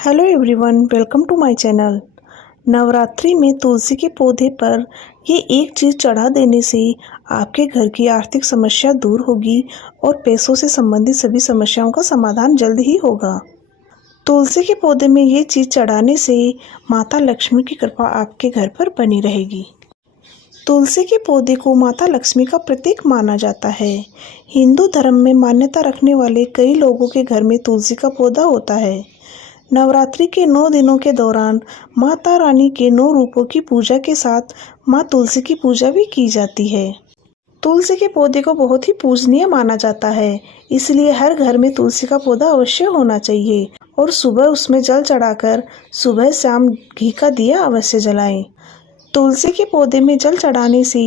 Hello everyone, welcome to my channel. Navratri में तुलसी के पौधे पर ये एक चीज़ चढ़ा देने से आपके घर की आर्थिक समस्या दूर होगी और पैसों से संबंधित सभी समस्याओं का समाधान जल्द ही होगा। तुलसी के पौधे में ये चीज़ चढ़ाने से माता लक्ष्मी की कृपा आपके घर पर बनी रहेगी। तुलसी के पौधे को माता लक्ष्मी का प्रतीक माना जाता है। हिंदू धर्म में मान्यता रखने वाले कई लोगों के घर में तुलसी का पौधा होता है। नवरात्रि के 9 दिनों के दौरान माता रानी के 9 रूपों की पूजा के साथ माँ तुलसी की पूजा भी की जाती है। तुलसी के पौधे को बहुत ही पूजनीय माना जाता है, इसलिए हर घर में तुलसी का पौधा अवश्य होना चाहिए और सुबह उसमें जल चढ़ाकर सुबह शाम घी का दिया अवश्य जलाएं। तुलसी के पौधे में जल चढ़ाने से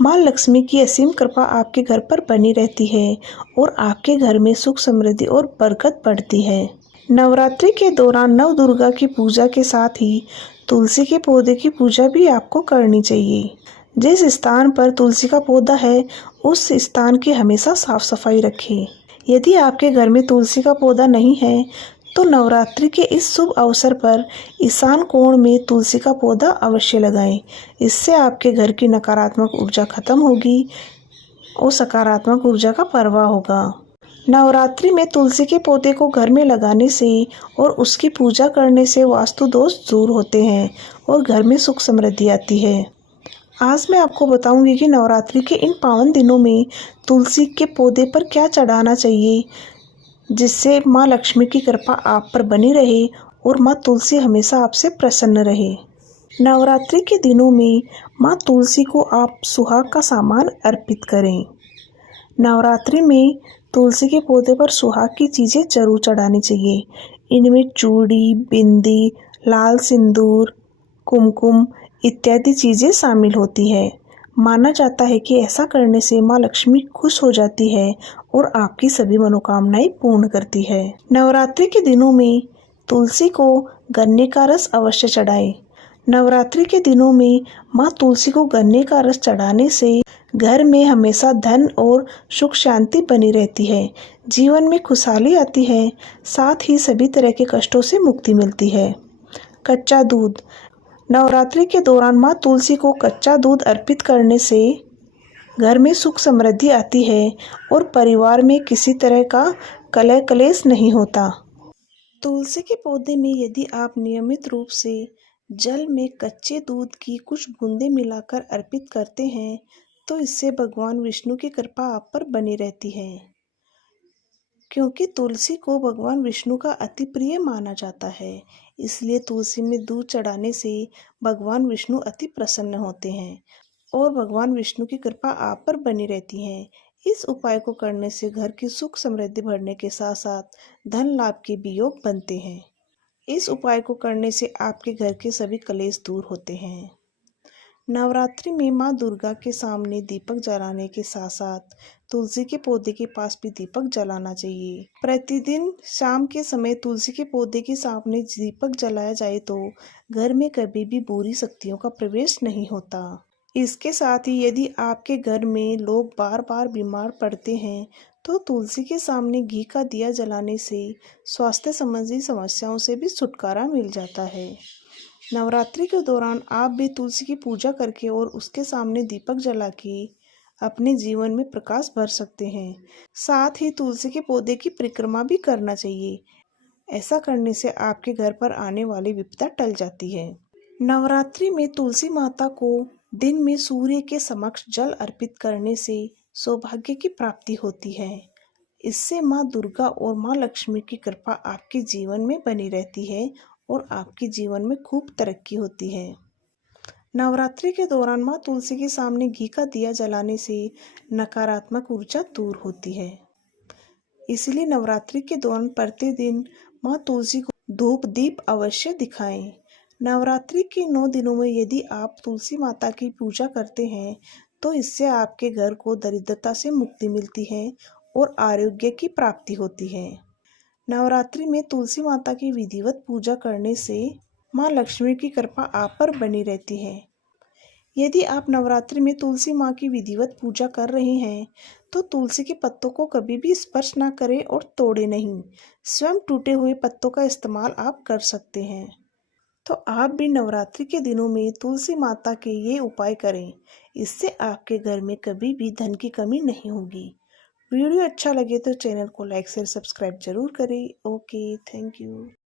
माँ लक्ष्मी की असीम कृपा आपके घर पर बनी रहती है और आपके घर में सुख समृद्धि और बरकत बढ़ती है। नवरात्रि के दौरान नव दुर्गा की पूजा के साथ ही तुलसी के पौधे की पूजा भी आपको करनी चाहिए। जिस स्थान पर तुलसी का पौधा है उस स्थान की हमेशा साफ सफाई रखें। यदि आपके घर में तुलसी का पौधा नहीं है तो नवरात्रि के इस शुभ अवसर पर ईशान कोण में तुलसी का पौधा अवश्य लगाएं। इससे आपके घर की नकारात्मक ऊर्जा खत्म होगी और सकारात्मक ऊर्जा का प्रवाह होगा। नवरात्रि में तुलसी के पौधे को घर में लगाने से और उसकी पूजा करने से वास्तु दोष दूर होते हैं और घर में सुख समृद्धि आती है। आज मैं आपको बताऊंगी कि नवरात्रि के इन पावन दिनों में तुलसी के पौधे पर क्या चढ़ाना चाहिए, जिससे माँ लक्ष्मी की कृपा आप पर बनी रहे और माँ तुलसी हमेशा आपसे प्रसन्न रहे। नवरात्रि के दिनों में माँ तुलसी को आप सुहाग का सामान अर्पित करें। नवरात्रि में तुलसी के पौधे पर सुहाग की चीज़ें जरूर चढ़ानी चाहिए। इनमें चूड़ी, बिंदी, लाल सिंदूर, कुमकुम इत्यादि चीज़ें शामिल होती है। माना जाता है कि ऐसा करने से माँ लक्ष्मी खुश हो जाती है और आपकी सभी मनोकामनाएं पूर्ण करती है। नवरात्रि के दिनों में तुलसी को गन्ने का रस अवश्य चढ़ाएं। नवरात्रि के दिनों में माँ तुलसी को गन्ने का रस चढ़ाने से घर में हमेशा धन और सुख शांति बनी रहती है, जीवन में खुशहाली आती है, साथ ही सभी तरह के कष्टों से मुक्ति मिलती है। कच्चा दूध। नवरात्रि के दौरान माँ तुलसी को कच्चा दूध अर्पित करने से घर में सुख समृद्धि आती है और परिवार में किसी तरह का कलह कलेश नहीं होता। तुलसी के पौधे में यदि आप नियमित रूप से जल में कच्चे दूध की कुछ बूंदें मिलाकर अर्पित करते हैं तो इससे भगवान विष्णु की कृपा आप पर बनी रहती है, क्योंकि तुलसी को भगवान विष्णु का अति प्रिय माना जाता है। इसलिए तुलसी में दूध चढ़ाने से भगवान विष्णु अति प्रसन्न होते हैं और भगवान विष्णु की कृपा आप पर बनी रहती है। इस उपाय को करने से घर की सुख समृद्धि बढ़ने के साथ साथ धन लाभ के भी योग बनते हैं। इस उपाय को करने से आपके घर के सभी कलेश दूर होते हैं। नवरात्रि में माँ दुर्गा के सामने दीपक जलाने के साथ साथ तुलसी के पौधे के पास भी दीपक जलाना चाहिए। प्रतिदिन शाम के समय तुलसी के पौधे के सामने दीपक जलाया जाए तो घर में कभी भी बुरी शक्तियों का प्रवेश नहीं होता। इसके साथ ही यदि आपके घर में लोग बार बार बीमार पड़ते हैं तो तुलसी के सामने घी का दिया जलाने से स्वास्थ्य संबंधी समस्याओं से भी छुटकारा मिल जाता है। नवरात्रि के दौरान आप भी तुलसी की पूजा करके और उसके सामने दीपक जला के अपने जीवन में प्रकाश भर सकते हैं। साथ ही तुलसी के पौधे की परिक्रमा भी करना चाहिए। ऐसा करने से आपके घर पर आने वाली विपदा टल जाती है। नवरात्रि में तुलसी माता को दिन में सूर्य के समक्ष जल अर्पित करने से सौभाग्य की प्राप्ति होती है। इससे माँ दुर्गा और माँ लक्ष्मी की कृपा आपके जीवन में बनी रहती है और आपके जीवन में खूब तरक्की होती है। नवरात्रि के दौरान माँ तुलसी के सामने घी का दिया जलाने से नकारात्मक ऊर्जा दूर होती है। इसलिए नवरात्रि के दौरान प्रतिदिन माँ तुलसी को धूप दीप अवश्य दिखाएं। नवरात्रि के 9 दिनों में यदि आप तुलसी माता की पूजा करते हैं तो इससे आपके घर को दरिद्रता से मुक्ति मिलती है और आरोग्य की प्राप्ति होती है। नवरात्रि में तुलसी माता की विधिवत पूजा करने से माँ लक्ष्मी की कृपा आप पर बनी रहती है। यदि आप नवरात्रि में तुलसी माँ की विधिवत पूजा कर रहे हैं तो तुलसी के पत्तों को कभी भी स्पर्श ना करें और तोड़े नहीं। स्वयं टूटे हुए पत्तों का इस्तेमाल आप कर सकते हैं। तो आप भी नवरात्रि के दिनों में तुलसी माता के ये उपाय करें। इससे आपके घर में कभी भी धन की कमी नहीं होगी। वीडियो अच्छा लगे तो चैनल को लाइक शेयर सब्सक्राइब जरूर करें। Okay, thank you.